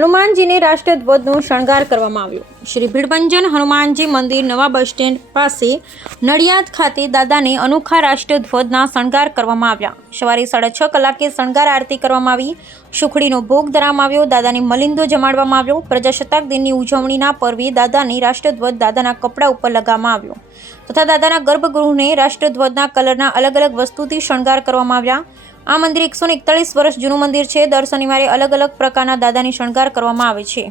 હનુમાનજીને રાષ્ટ્રધ્વજનો શણગાર કરવામાં આવ્યો। શ્રી ભીડભંજન હનુમાનજી મંદિર નવા બસ સ્ટેન્ડ પાસે નડિયાદ ખાતે દાદાને અનોખા રાષ્ટ્રધ્વજના શણગાર કરવામાં આવ્યા। સવારે 6:30 કલાકે શણગાર આરતી કરવામાં આવી। સુખડીનો ભોગ ધરવામાં આવ્યો। દાદાને મલિંદો જમાડવામાં આવ્યો। પ્રજાસત્તાક દિનની ઉજવણીના પર્વે દાદાને રાષ્ટ્રધ્વજ દાદાના કપડા ઉપર લગાવવામાં આવ્યો તથા દાદાના ગર્ભગૃહને રાષ્ટ્રધ્વજના કલરના અલગ અલગ વસ્તુથી શણગાર કરવામાં આવ્યા। આ મંદિર 141 વર્ષ જૂનું મંદિર છે। દર શનિવારે અલગ અલગ પ્રકારના દાદાની શણગાર કરવામાં આવે છે।